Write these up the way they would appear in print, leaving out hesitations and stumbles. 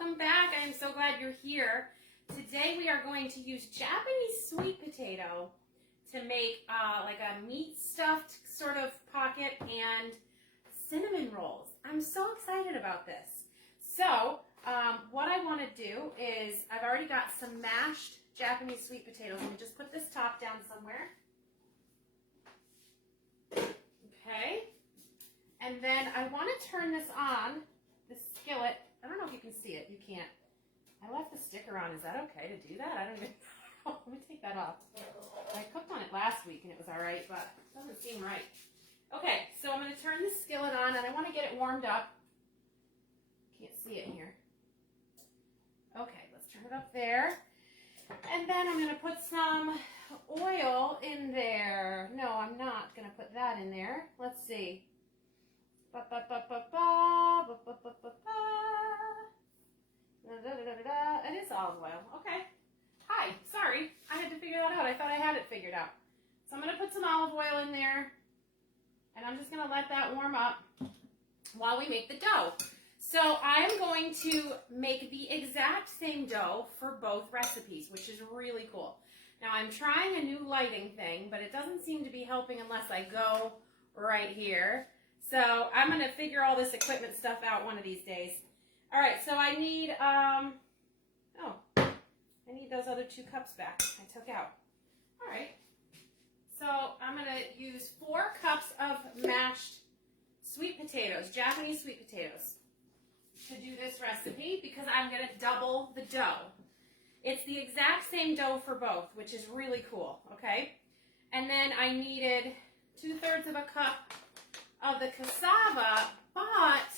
welcome back. I am so glad you're here. Today we are going to use Japanese sweet potato to make like a meat stuffed sort of pocket and cinnamon rolls. I'm so excited about this. So what I want to do is I've already got some mashed Japanese sweet potatoes. Let me just put this top down somewhere. Okay. And then I want to turn this on, the skillet. I don't know if you can see it. You can't. I left the sticker on. Is that okay to do that? I don't even know. Let me take that off. I cooked on it last week and it was all right, but it doesn't seem right. Okay, so I'm going to turn the skillet on and I want to get it warmed up. Can't see it in here. Okay, let's turn it up there. And then I'm going to put some oil in there. No, I'm not going to put that in there. Let's see. It is olive oil. Okay. Hi. Sorry. I had to figure that out. I thought I had it figured out. So I'm going to put some olive oil in there. And I'm just going to let that warm up while we make the dough. So I am going to make the exact same dough for both recipes, which is really cool. Now I'm trying a new lighting thing, but it doesn't seem to be helping unless I go right here. So I'm going to figure all this equipment stuff out one of these days. All right, so I need, I need those other 2 cups back I took out. All right, so I'm going to use 4 cups of mashed sweet potatoes, Japanese sweet potatoes, to do this recipe because I'm going to double the dough. It's the exact same dough for both, which is really cool, okay? And then I needed 2/3 of a cup of the cassava, but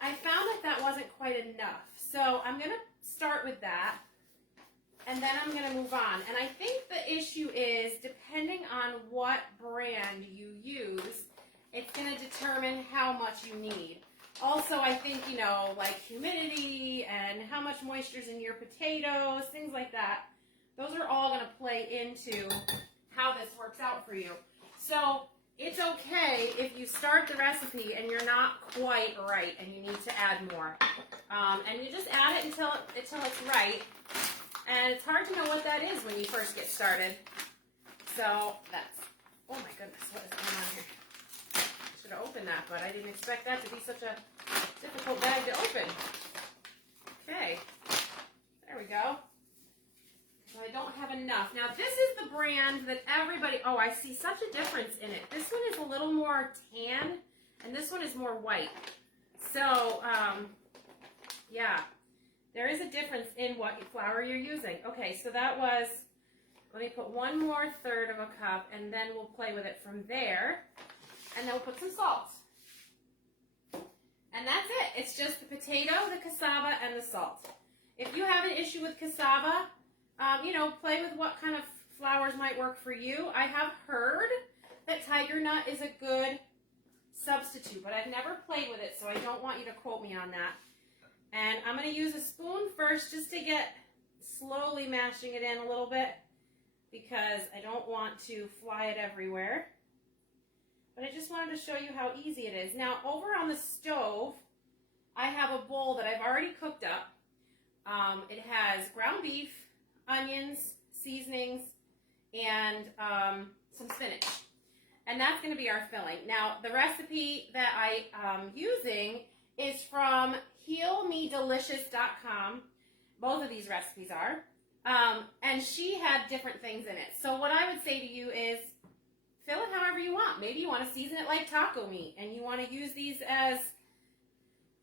I found that wasn't quite enough. So I'm going to start with that, and then I'm going to move on. And I think the issue is, depending on what brand you use, it's going to determine how much you need. Also, I think, you know, like humidity and how much moisture is in your potatoes, things like that. Those are all going to play into how this works out for you. So it's okay if you start the recipe and you're not quite right and you need to add more. And you just add it until it's right. And it's hard to know what that is when you first get started. So that's, oh my goodness, what is going on here? I should have opened that, but I didn't expect that to be such a difficult bag to open. Okay, there we go. So I don't have enough. Now this is the brand that everybody, oh, I see such a difference in it. This one is a little more tan and this one is more white. So, yeah, there is a difference in what flour you're using. Okay, so that was, let me put 1 more 1/3 of a cup and then we'll play with it from there. And then we'll put some salt. And that's it. It's just the potato, the cassava, and the salt. If you have an issue with cassava, you know, play with what kind of flours might work for you. I have heard that tiger nut is a good substitute, but I've never played with it, so I don't want you to quote me on that. And I'm going to use a spoon first just to get slowly mashing it in a little bit because I don't want to fly it everywhere. But I just wanted to show you how easy it is. Now, over on the stove, I have a bowl that I've already cooked up. It has ground beef, onions, seasonings, and some spinach. And that's going to be our filling. Now, the recipe that I'm using is from healmedelicious.com. Both of these recipes are. And she had different things in it. So what I would say to you is fill it however you want. Maybe you want to season it like taco meat and you want to use these as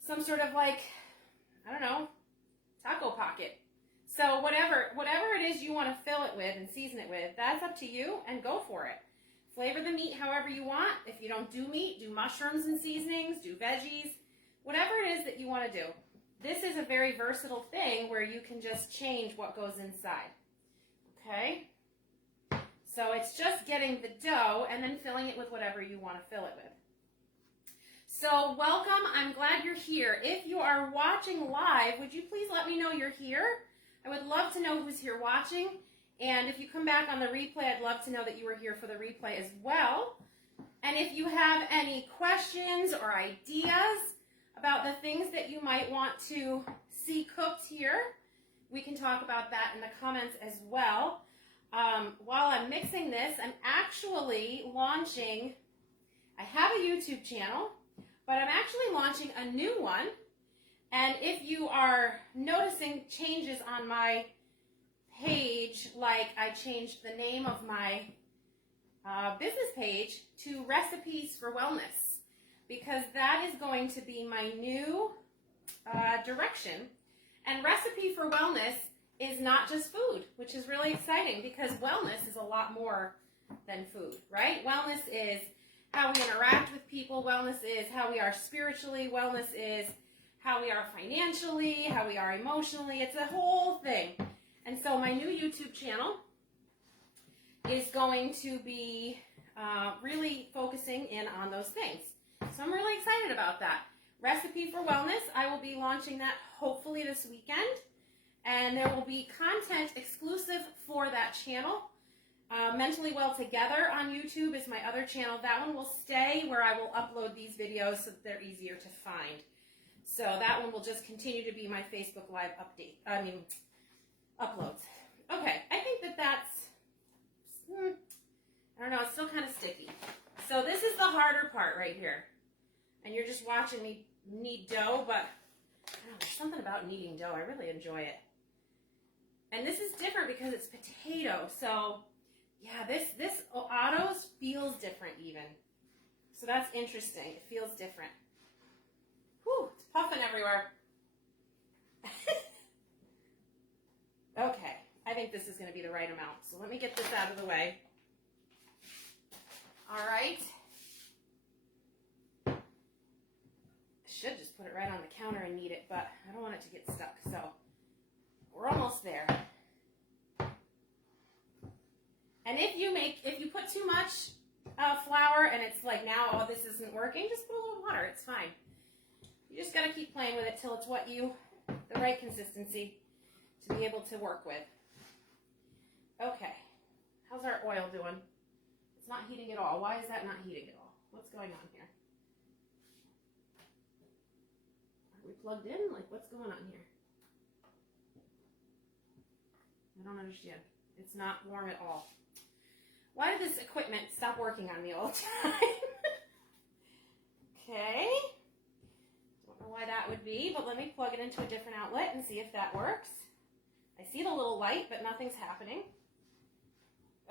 some sort of like, I don't know, taco pocket. So whatever it is you want to fill it with and season it with, that's up to you and go for it. Flavor the meat however you want. If you don't do meat, do mushrooms and seasonings, do veggies, whatever it is that you want to do. This is a very versatile thing where you can just change what goes inside. Okay? So it's just getting the dough and then filling it with whatever you want to fill it with. So welcome. I'm glad you're here. If you are watching live, would you please let me know you're here? I would love to know who's here watching. And if you come back on the replay, I'd love to know that you were here for the replay as well. And if you have any questions or ideas about the things that you might want to see cooked here. We can talk about that in the comments as well. While I'm mixing this, I'm actually launching, I have a YouTube channel, but I'm actually launching a new one. And if you are noticing changes on my page, like I changed the name of my business page to Recipes for Wellness, because that is going to be my new direction. And Recipe for Wellness is not just food, which is really exciting, because wellness is a lot more than food, right? Wellness is how we interact with people. Wellness is how we are spiritually. Wellness is how we are financially, how we are emotionally. It's a whole thing. And so my new YouTube channel is going to be really focusing in on those things. So I'm really excited about that. Recipe for Wellness, I will be launching that hopefully this weekend. And there will be content exclusive for that channel. Mentally Well Together on YouTube is my other channel. That one will stay where I will upload these videos so that they're easier to find. So that one will just continue to be my Facebook Live uploads. Okay, I think that's, I don't know, it's still kind of sticky. So this is the harder part right here. And you're just watching me knead dough, but I don't know, there's something about kneading dough. I really enjoy it. And this is different because it's potato. So yeah, this Otto's feels different even. So that's interesting. It feels different. Whew, it's puffing everywhere. Okay, I think this is going to be the right amount. So let me get this out of the way. All right. I should just put it right on the counter and knead it, but I don't want it to get stuck. So we're almost there. And if you put too much flour and it's like now, oh, this isn't working, just put a little water. It's fine. You just got to keep playing with it till it's the right consistency to be able to work with. Okay. How's our oil doing? It's not heating at all. Why is that not heating at all? What's going on here? Are we plugged in? Like, what's going on here? I don't understand. It's not warm at all. Why did this equipment stop working on me all the time? Okay. Don't know why that would be, but let me plug it into a different outlet and see if that works. I see the little light, but nothing's happening.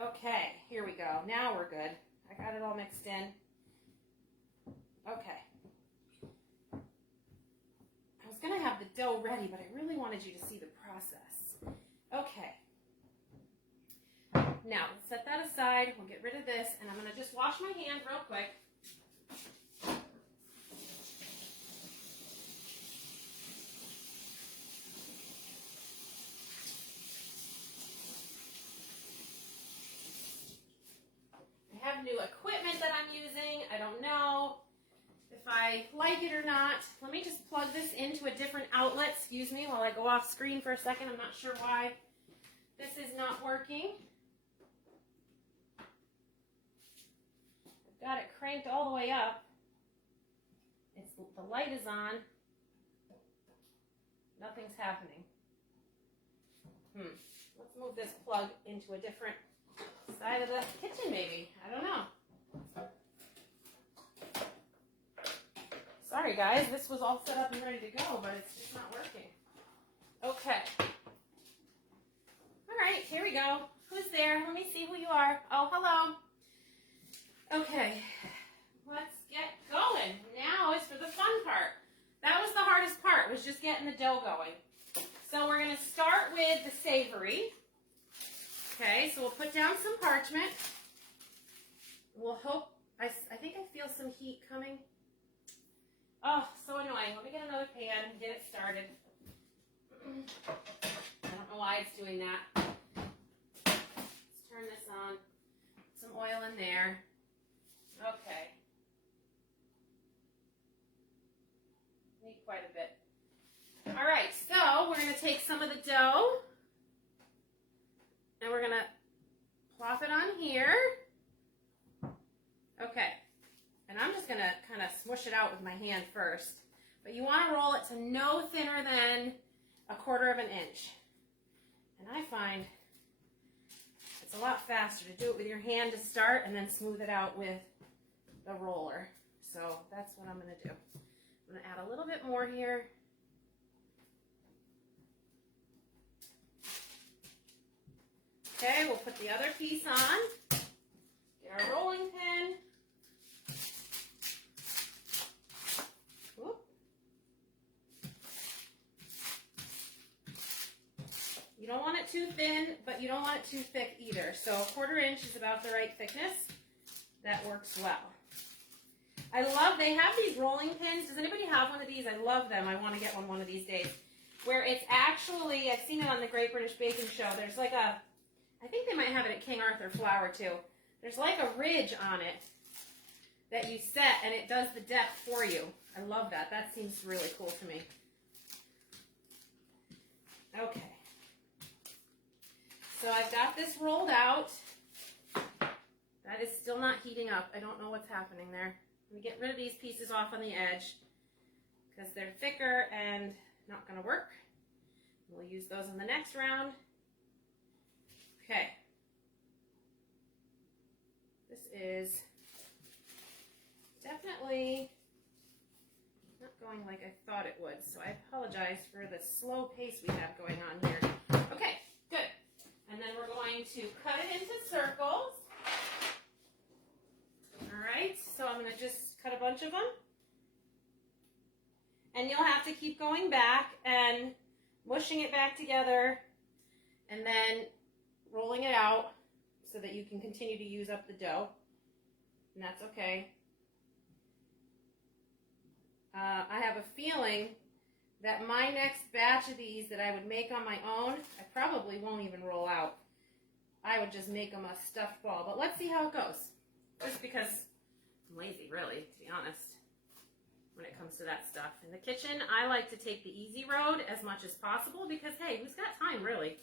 Okay, here we go. Now we're good. I got it all mixed in. Okay. I was going to have the dough ready, but I really wanted you to see the process. Okay. Now, let's set that aside. We'll get rid of this, and I'm going to just wash my hand real quick. I have new equipment that I'm using. I don't know if I like it or not. Let me just plug this into a different outlet. Excuse me while I go off screen for a second. I'm not sure why this is not working. Got it cranked all the way up. The light is on. Nothing's happening. Let's move this plug into a different side of the kitchen maybe. I don't know. Sorry guys, this was all set up and ready to go, but it's just not working. Okay. All right, here we go. Who's there? Let me see who you are. Oh, hello. Okay, let's get going. Now is for the fun part. That was the hardest part, was just getting the dough going. So we're going to start with the savory. Okay, so we'll put down some parchment. We'll hope, I think I feel some heat coming. Oh, so annoying. Let me get another pan and get it started. I don't know why it's doing that. Let's turn this on. Put some oil in there. Okay. Need quite a bit. All right, so we're going to take some of the dough and we're going to plop it on here. Okay. And I'm just going to kind of smush it out with my hand first. But you want to roll it to no thinner than 1/4 of an inch. And I find it's a lot faster to do it with your hand to start and then smooth it out with the roller. So that's what I'm going to do. I'm going to add a little bit more here. Okay, we'll put the other piece on. Get our rolling pin. Whoop. You don't want it too thin, but you don't want it too thick either. So 1/4 inch is about the right thickness. That works well. I love, they have these rolling pins. Does anybody have one of these? I love them. I want to get one of these days. Where it's actually, I've seen it on the Great British Baking Show. There's like a, I think they might have it at King Arthur Flour too. There's like a ridge on it that you set and it does the depth for you. I love that. That seems really cool to me. Okay. So I've got this rolled out. That is still not heating up. I don't know what's happening there. Let me get rid of these pieces off on the edge because they're thicker and not going to work. We'll use those in the next round. Okay. This is definitely not going like I thought it would, so I apologize for the slow pace we have going on here. Okay, good. And then we're going to cut it into circles. All right, so I'm going to just cut a bunch of them. And you'll have to keep going back and mushing it back together and then rolling it out so that you can continue to use up the dough. And that's okay. I have a feeling that my next batch of these that I would make on my own, I probably won't even roll out. I would just make them a stuffed ball. But let's see how it goes. Just because I'm lazy, really, to be honest, when it comes to that stuff. In the kitchen, I like to take the easy road as much as possible because, hey, who's got time, really?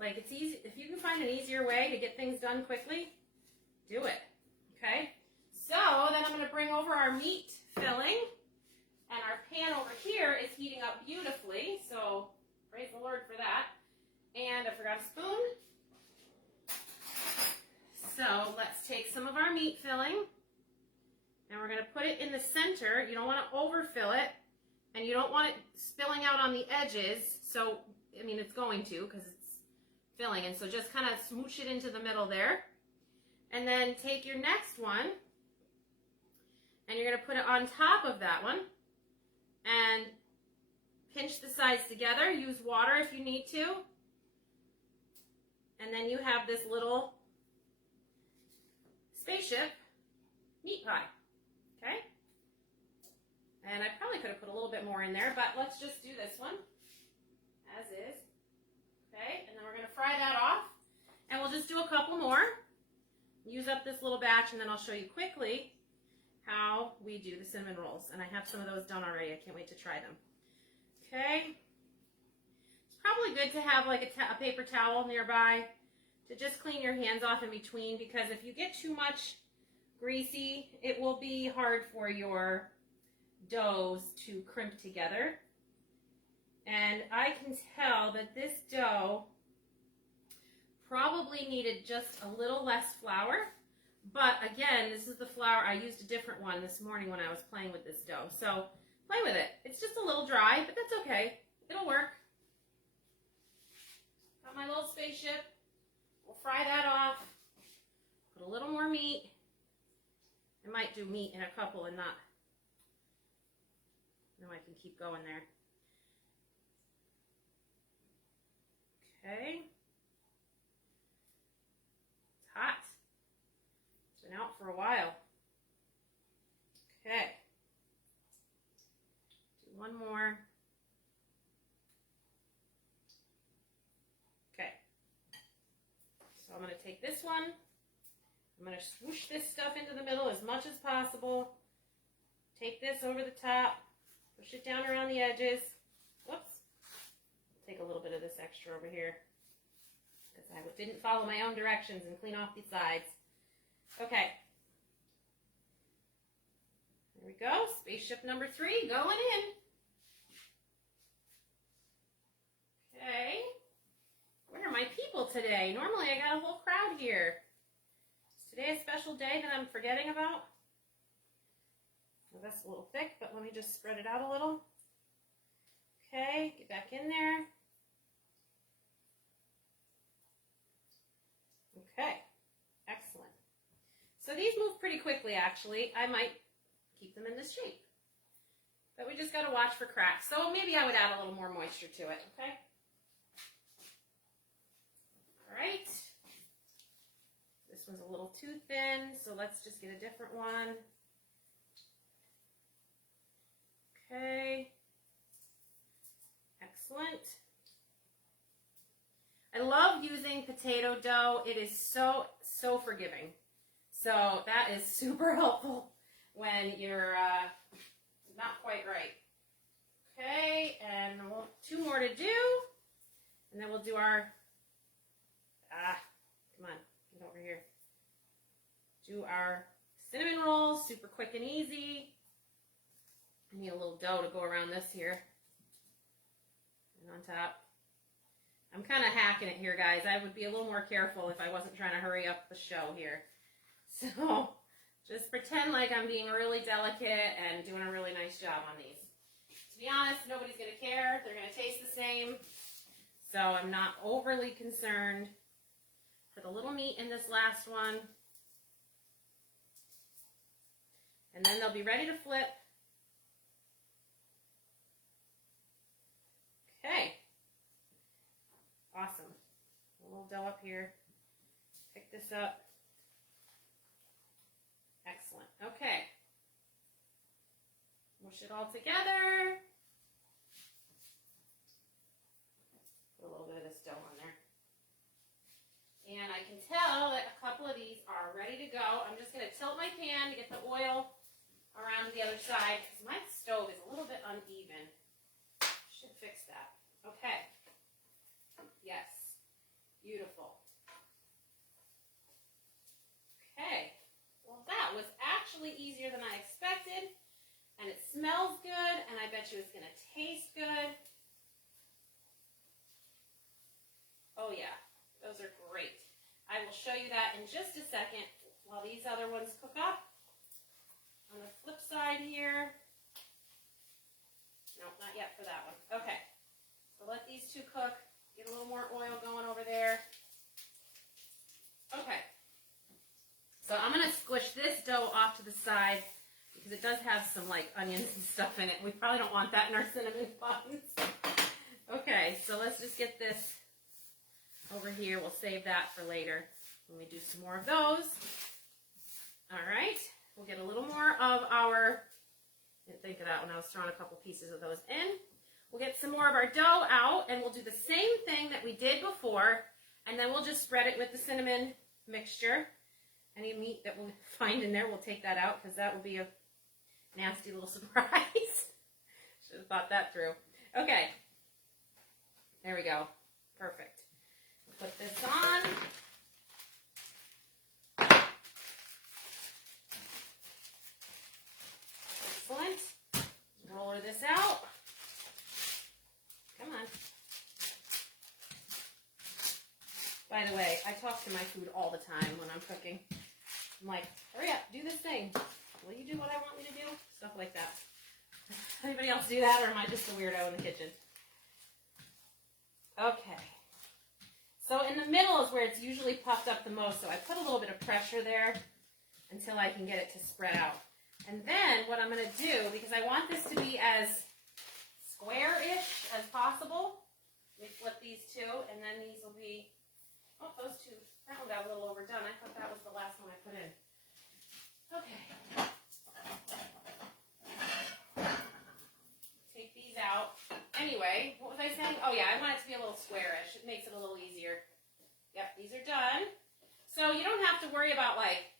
Like, it's easy. If you can find an easier way to get things done quickly, do it, okay? So then I'm going to bring over our meat filling, and our pan over here is heating up beautifully, so praise the Lord for that. And I forgot a spoon. So let's take some of our meat filling, and we're going to put it in the center. You don't want to overfill it, and you don't want it spilling out on the edges. So, I mean, it's going to because it's filling, and so just kind of smoosh it into the middle there. And then take your next one, and you're going to put it on top of that one, and pinch the sides together. Use water if you need to. And then you have this little spaceship meat pie, okay? And I probably could have put a little bit more in there, but let's just do this one as is, okay? And then we're going to fry that off, and we'll just do a couple more. Use up this little batch, and then I'll show you quickly how we do the cinnamon rolls. And I have some of those done already. I can't wait to try them. Okay? It's probably good to have like a paper towel nearby to just clean your hands off in between, because if you get too much greasy, it will be hard for your doughs to crimp together. And I can tell that this dough probably needed just a little less flour. But again, this is the flour. I used a different one this morning when I was playing with this dough. So play with it. It's just a little dry, but that's okay. It'll work. Got my little spaceship. We'll fry that off. Put a little more meat. I might do meat in a couple and not. Now I can keep going there. Okay. It's hot. It's been out for a while. Okay. Do one more. Okay. So I'm going to take this one. I'm going to swoosh this stuff into the middle as much as possible. Take this over the top. Push it down around the edges. Whoops. Take a little bit of this extra over here because I didn't follow my own directions and clean off the sides. Okay. There we go. Spaceship number 3 going in. special day that I'm forgetting about? Well, that's a little thick, but let me just spread it out a little. Okay, get back in there. Okay, excellent. So these move pretty quickly, actually. I might keep them in this shape. But we just got to watch for cracks. So maybe I would add a little more moisture to it, okay? All right. This one's a little too thin, so let's just get a different one. Okay. Excellent. I love using potato dough. It is so forgiving. So that is super helpful when you're not quite right. Okay, and we'll, 2 more to do, and then we'll do our, come on, get over here. Do our cinnamon rolls, super quick and easy. I need a little dough to go around this here. And on top. I'm kind of hacking it here, guys. I would be a little more careful if I wasn't trying to hurry up the show here. So just pretend like I'm being really delicate and doing a really nice job on these. To be honest, nobody's going to care. They're going to taste the same. So I'm not overly concerned. Put a little meat in this last one. And then they'll be ready to flip. Okay. Awesome. A little dough up here. Pick this up. Excellent. Okay. Mush it all together. Put a little bit of this dough on there. And I can tell that a couple of these are ready to go. I'm just going to tilt my pan to get the oil around to the other side because my stove is a little bit uneven. Should fix that. Okay. Yes. Beautiful. Okay. Well, that was actually easier than I expected. And it smells good, and I bet you it's going to taste good. Oh, yeah. Those are great. I will show you that in just a second while these other ones cook up. On the flip side here. No, not yet for that one. Okay. So let these 2 cook. Get a little more oil going over there. Okay. So I'm going to squish this dough off to the side because it does have some like onions and stuff in it. We probably don't want that in our cinnamon buns. Okay, so let's just get this over here. We'll save that for later when we do some more of those. All right. We'll get a little more of our, didn't think of that when I was throwing a couple pieces of those in. We'll get some more of our dough out, and we'll do the same thing that we did before, and then we'll just spread it with the cinnamon mixture. Any meat that we'll find in there, we'll take that out, because that will be a nasty little surprise. Should have thought that through. Okay. There we go. Perfect. Put this on. Excellent. Roller this out. Come on. By the way, I talk to my food all the time when I'm cooking. I'm like, hurry up, do this thing. Will you do what I want you to do? Stuff like that. Anybody else do that, or am I just a weirdo in the kitchen? Okay. So in the middle is where it's usually puffed up the most, so I put a little bit of pressure there until I can get it to spread out. And then what I'm going to do, because I want this to be as square-ish as possible, we flip these 2, and then these will be, oh, those 2, that one got a little overdone. I thought that was the last one I put in. Okay. Take these out. Anyway, what was I saying? Oh yeah, I want it to be a little squarish. It makes it a little easier. Yep, these are done. So you don't have to worry about like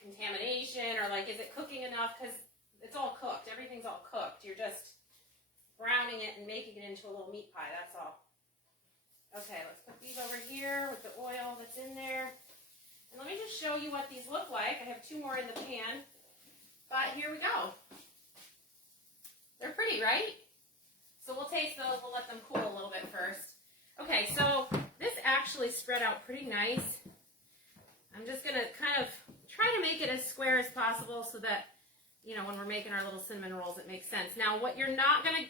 contamination or like is it cooking enough, because it's all cooked. Everything's all cooked. You're just browning it and making it into a little meat pie. That's all. Okay, let's put these over here with the oil that's in there. And let me just show you what these look like. I have 2 more in the pan. But here we go. They're pretty, right? So we'll taste those. We'll let them cool a little bit first. Okay, so this actually spread out pretty nice. I'm just gonna kind of try to make it as square as possible so that, you know, when we're making our little cinnamon rolls, it makes sense. Now, what you're not gonna,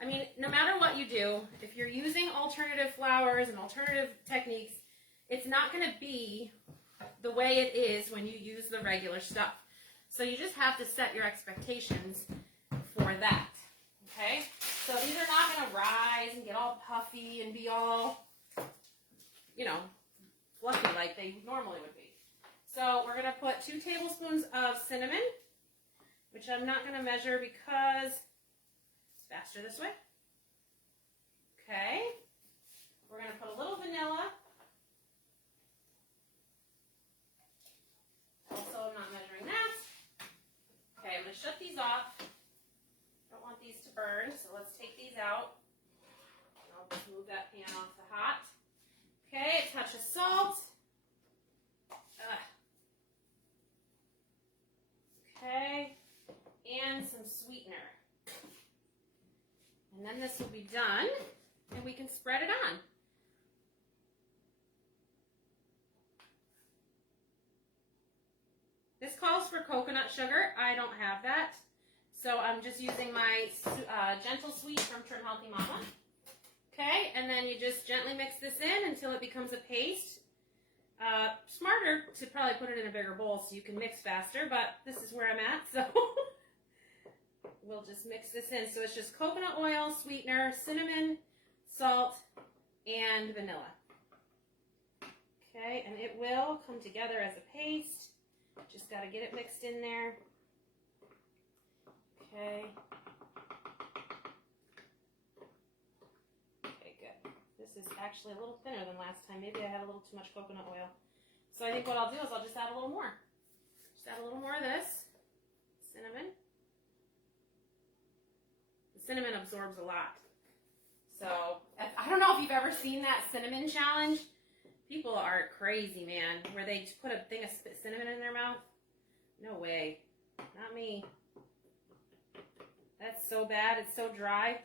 I mean, no matter what you do, if you're using alternative flours and alternative techniques, it's not gonna be the way it is when you use the regular stuff. So you just have to set your expectations for that, okay? So these are not gonna rise and get all puffy and be all, you know, fluffy like they normally would be. So we're gonna put 2 tablespoons of cinnamon, which I'm not gonna measure because it's faster this way. Okay. We're gonna put a little vanilla. Also, I'm not measuring that. Okay, I'm gonna shut these off. Don't want these to burn, so let's take these out. I'll just move that pan off the hot. Okay, a touch of salt. Okay, and some sweetener. And then this will be done, and we can spread it on. This calls for coconut sugar. I don't have that, so I'm just using my Gentle Sweet from Trim Healthy Mama. Okay, and then you just gently mix this in until it becomes a paste. Smarter to probably put it in a bigger bowl so you can mix faster, but this is where I'm at, so we'll just mix this in. So it's just coconut oil, sweetener, cinnamon, salt, and vanilla. Okay, and it will come together as a paste. Just got to get it mixed in there. Okay. This is actually a little thinner than last time. Maybe I had a little too much coconut oil. So I think what I'll do is I'll just add a little more. Just add a little more of this. Cinnamon. The cinnamon absorbs a lot. So I don't know if you've ever seen that cinnamon challenge. People are crazy, man, where they put a thing of cinnamon in their mouth. No way. Not me. That's so bad. It's so dry.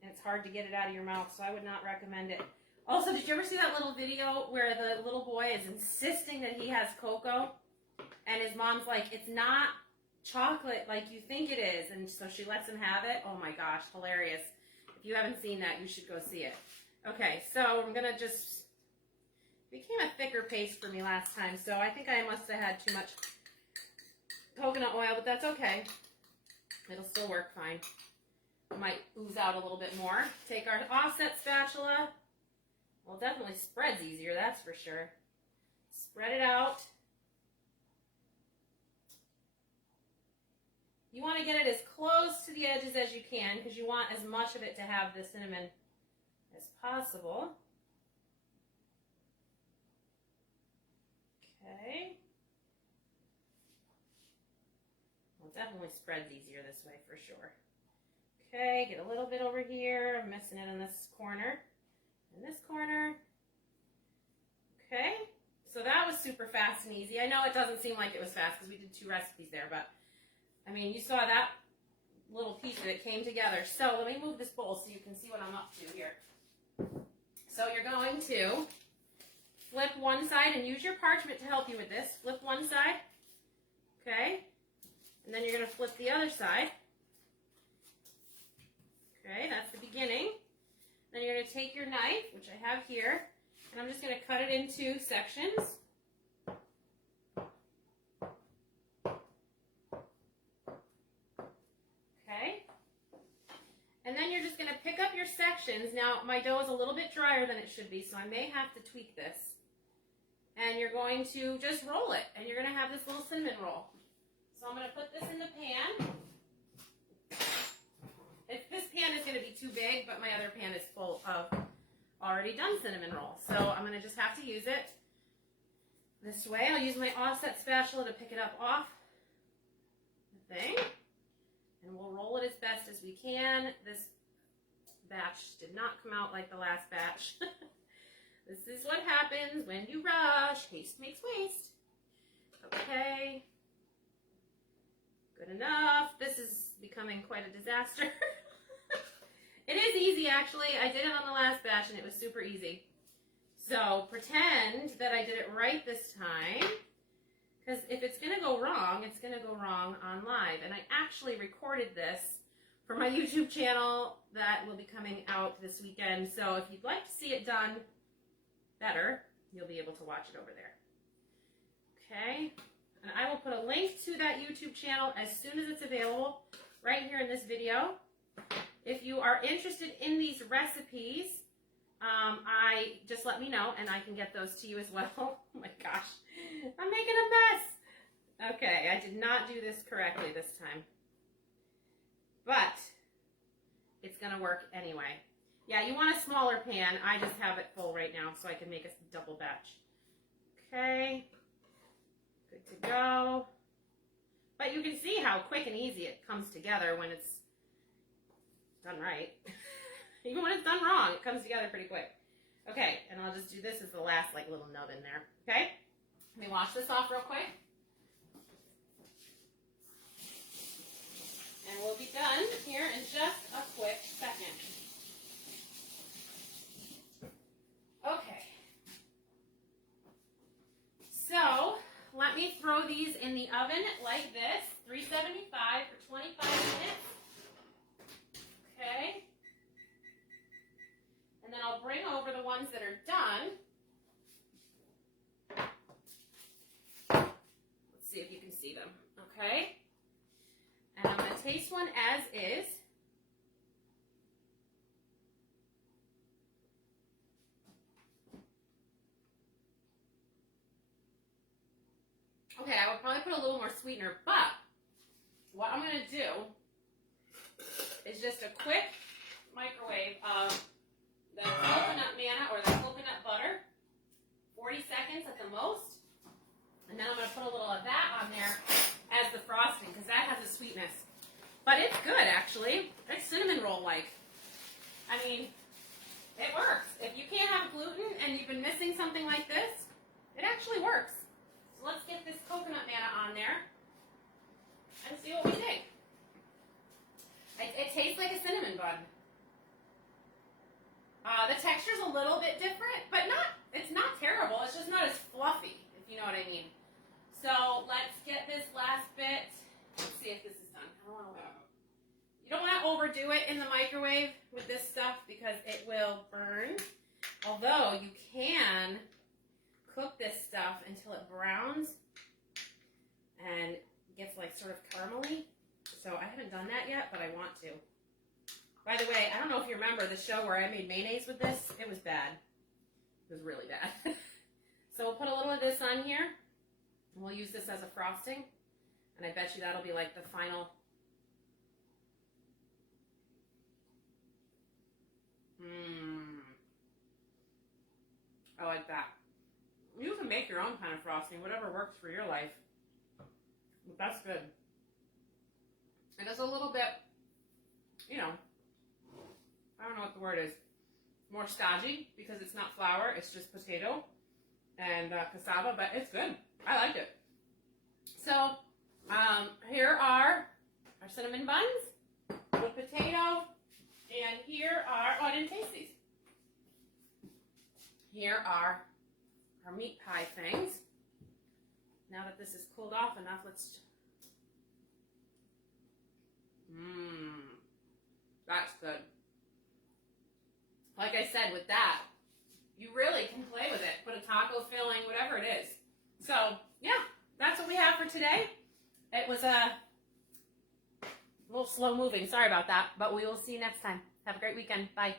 And it's hard to get it out of your mouth, so I would not recommend it. Also, did you ever see that little video where the little boy is insisting that he has cocoa? And his mom's like, it's not chocolate like you think it is. And so she lets him have it. Oh my gosh, hilarious. If you haven't seen that, you should go see it. Okay, so I'm going to just... It became a thicker paste for me last time, so I think I must have had too much coconut oil, but that's okay. It'll still work fine. It might ooze out a little bit more. Take our offset spatula. Well, it definitely spreads easier, that's for sure. Spread it out. You want to get it as close to the edges as you can because you want as much of it to have the cinnamon as possible. Okay. Well, it definitely spreads easier this way for sure. Okay, get a little bit over here. I'm missing it in this corner. In this corner. Okay, so that was super fast and easy. I know it doesn't seem like it was fast because we did 2 recipes there, but I mean, you saw that little piece of it came together. So let me move this bowl so you can see what I'm up to here. So you're going to flip one side and use your parchment to help you with this. Flip one side, okay, and then you're going to flip the other side. Okay, that's the beginning. Then you're going to take your knife, which I have here, and I'm just going to cut it into sections. Okay. And then you're just going to pick up your sections. Now, my dough is a little bit drier than it should be, so I may have to tweak this. And you're going to just roll it, and you're going to have this little cinnamon roll. So I'm going to put this in the pan. This pan is going to be too big, but my other pan is full of already done cinnamon rolls. So I'm going to just have to use it this way. I'll use my offset spatula to pick it up off the thing. And we'll roll it as best as we can. This batch did not come out like the last batch. This is what happens when you rush. Haste makes waste. Okay. Good enough. This is becoming quite a disaster. It is easy, actually. I did it on the last batch, and it was super easy. So pretend that I did it right this time, because if it's going to go wrong, it's going to go wrong on live. And I actually recorded this for my YouTube channel that will be coming out this weekend. So if you'd like to see it done better, you'll be able to watch it over there. Okay, and I will put a link to that YouTube channel as soon as it's available right here in this video. If you are interested in these recipes, just let me know and I can get those to you as well. Oh my gosh, I'm making a mess. Okay, I did not do this correctly this time, but it's gonna work anyway. Yeah, you want a smaller pan. I just have it full right now so I can make a double batch. Okay, good to go. But you can see how quick and easy it comes together when it's done right. Even when it's done wrong, it comes together pretty quick. Okay, and I'll just do this as the last like little nub in there. Okay, let me wash this off real quick. And we'll be done here in just a quick second. Okay. So, let me throw these in the oven like this, 375 for 25 minutes. Okay. And then I'll bring over the ones that are done. Let's see if you can see them. Okay. And I'm going to taste one as is. Okay, I would probably put a little more sweetener, but what I'm going to do is just a quick microwave of the coconut manna or the coconut butter, 40 seconds at the most. And then I'm going to put a little of that on there as the frosting because that has a sweetness. But it's good, actually. It's cinnamon roll-like. I mean, it works. If you can't have gluten and you've been missing something like this, it actually works. So let's get this coconut manna on there and see what we think. It tastes like a cinnamon bun. The texture's a little bit different, but it's not terrible. It's just not as fluffy, if you know what I mean. So let's get this last bit. Let's see if this is done. You don't want to overdo it in the microwave with this stuff because it will burn. Although you can cook this stuff until it browns and gets like sort of caramelly. So I haven't done that yet, but I want to. By the way, I don't know if you remember the show where I made mayonnaise with this. It was bad. It was really bad. So we'll put a little of this on here. And we'll use this as a frosting. And I bet you that'll be like the final. I like that. You can make your own kind of frosting, whatever works for your life. But that's good. It is a little bit, you know, I don't know what the word is, more stodgy because it's not flour, it's just potato and cassava, but it's good. I like it. So here are our cinnamon buns with potato, and here are, oh, I didn't taste these. Here are our meat pie things. Now that this is cooled off enough, let's, that's good. Like I said, with that, you really can play with it. Put a taco filling, whatever it is. So, yeah, that's what we have for today. It was a little slow moving. Sorry about that. But we will see you next time. Have a great weekend. Bye.